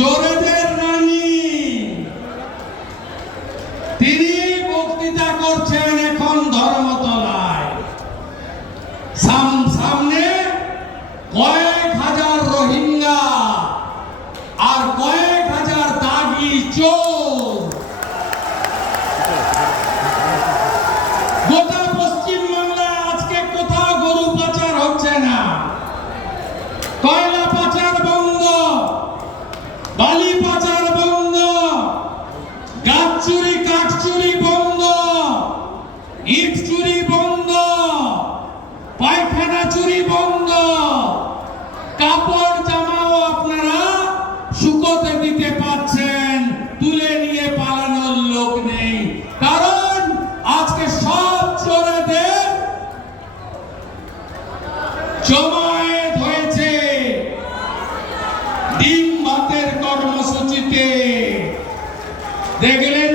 চোরেদের রানী। তিনি বক্তৃতা করছেন এখন ধর্মতলায়। সাম- সামনে কয়েক হাজার রোহিঙ্গা আর কয়েক হাজার দাগি চোর। গোটা চুরি বন্ধ। কাপড় জামাও আপনারা শুকোতে দিতে পাচ্ছেন তুলে নিয়ে পালানোর লোক নেই। কারণ আজকে সব চোরেদের জমায়েত হয়েছে। ডিম ভাতের কর্মসূচিতে। দেখলেন